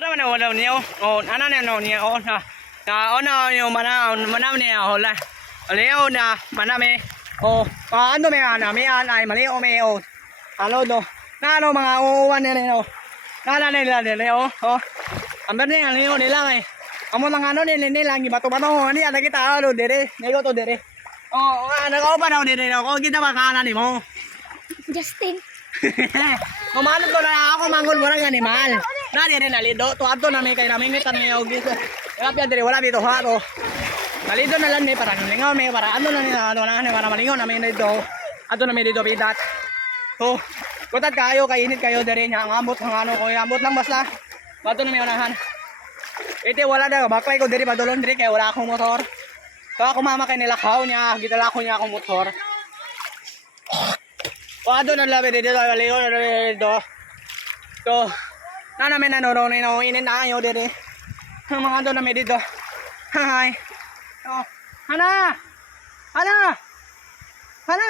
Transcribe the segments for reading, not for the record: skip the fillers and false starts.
Wala man wala niyo. Oh, ana na niya oh na. Na ono yo mana niya hola. Leo na maname. Oh, ano me ana me ay mali o me oh. Ano do? Na ano mga uwan nila oh. Na nila oh. Oh. Amber ni ano nila eh. Amo mga ano nila gibato-bato ni ada kita ano dire. Nego to dire. Oh, ano ko ba na dire ko kita makana ni mo. Justin. Kumano to na ako manggol mo ng animal. Na dire nalido to ato na may kay namin ngitan ni ogis. Wala pa dire wala dito ha to. Nalido na lang ni para lingaw may para ano na ni ano na para malingaw na may dito. Ato na may dito bidat. So, kutat kayo kainit kayo dire nya ang ambot ng ano ko ambot lang basta. Bato na may unahan. Ite wala daw baklay ko dire padulon dire kay wala akong motor. So ako mama kay nilakaw niya, gidala ko niya akong motor. Wado na labi dito leo na dito. So, na namin nanonood na inin na ayo dire. Mga do na may dito. Hi. Oh, Hana. Hana. Hana.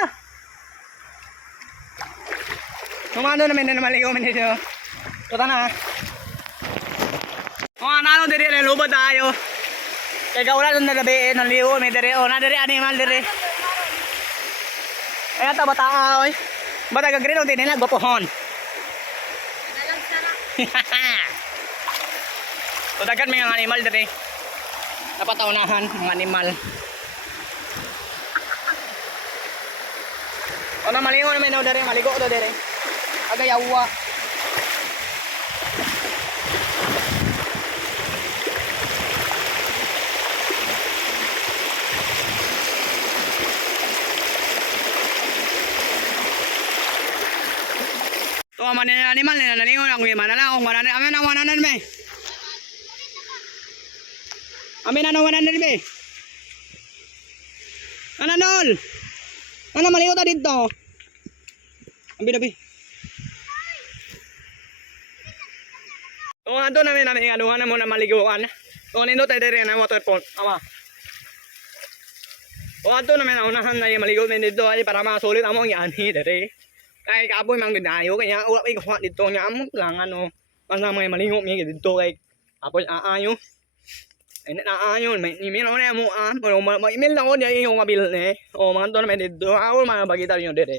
Kumano namin na maligo man dito. Tuta na. Oh, nano dire le lubad tayo. Kay gawala dun na gabi ng liwo may dire oh, na dire animal dire. Ay ta bata oy. Bata ka green din nila gopohon. So dagan may mga animal dire. Napataunahan mga animal. O na malingon naman daw dire, maligo daw dire. Agayawa. To man ni animal ni nalingon ako gimana na akong 100 amen ang 100 me. Amin ano 100 me. Ano nol? Ano maligo ta dito? Abi. Oh, ato namin aduhan na mo na maliguan. Oh, nindot tayo dire na water pond. Ama. Oh, ato namin unahan na maligo din dito ay para masulit amo ang ani dire. Kay kapoy man gud ayo kanya wala ay kuha dito nya amo lang ano. Basta may malingo mi dito kay kapoy aayo. Ay na ayon may email na mo may email lang ko niya yung mabil ni. Oh, mga to namin dito. Ako mga bagita niyo dire.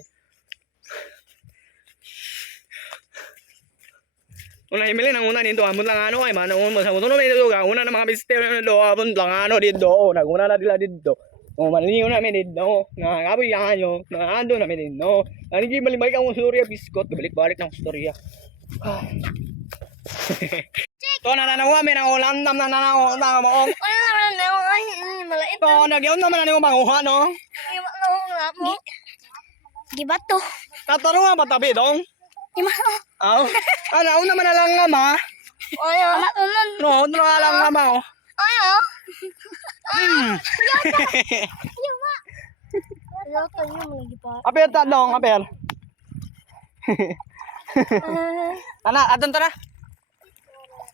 Una email nang una dito amon lang ano ay manong mo sa mo no dito ga una na mga visitor na do amon lang ano dito naguna na dila dito. Oh, malingo na mi dito. Nga kapoy ayo. Na ando na mi dito. Ani gi balik ang storya biskot balik-balik ng storya. To nananawa mi nang ulam nam nananaw na mo. Wala naman na ay malait. To nagyon naman ani mo manguha no. Gibato. Tatarungan pa tabi dong. Ima. Aw. Ana una man lang nga ma. Oyo. Unon. No, na lang nga ma. Oyo. Ima. Ayo tayo mo lagi pa. Apel ta dong, apel. Ana, adon ta na.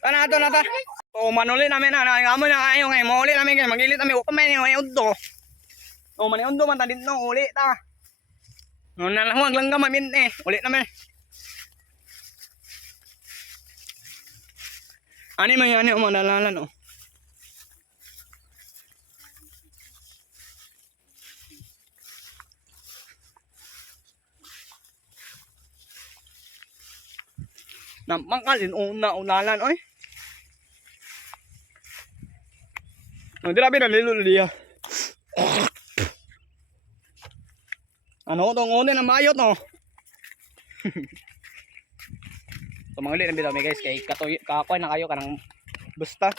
Ana adon na ta. O manuli namin ana, amo na ayo ngay mo uli namin kay magilit kami ko may udto. O man undo man ta dito uli ta. No na lang lang ka mamin uli namin. Ani man yan mo nalalan oh. Namangkalin unalan oy. No dirabi na lilo dia. Ano tong une na mayot no. So mga ulit na bitaw guys kay kakoy na kayo kanang basta.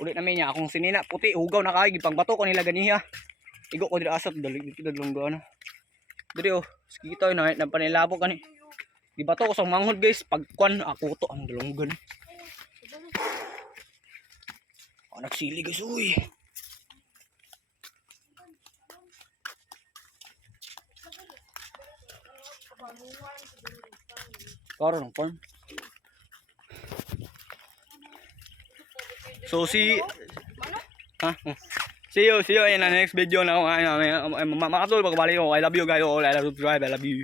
Ulit na niya akong sinina puti hugaw na kayo gipang bato ko nila ganiha. Igo ko diri asap dali dito lunggo na. Diri oh, kita na panilabo kani. Gibato ko sa manghod guys pagkuan ako to ang dalunggan. Oh, nagsili guys uy. Karon pon. So see you in the next video na makatulog pagbalik ko. I love you guys all. I love you subscribe. I love you.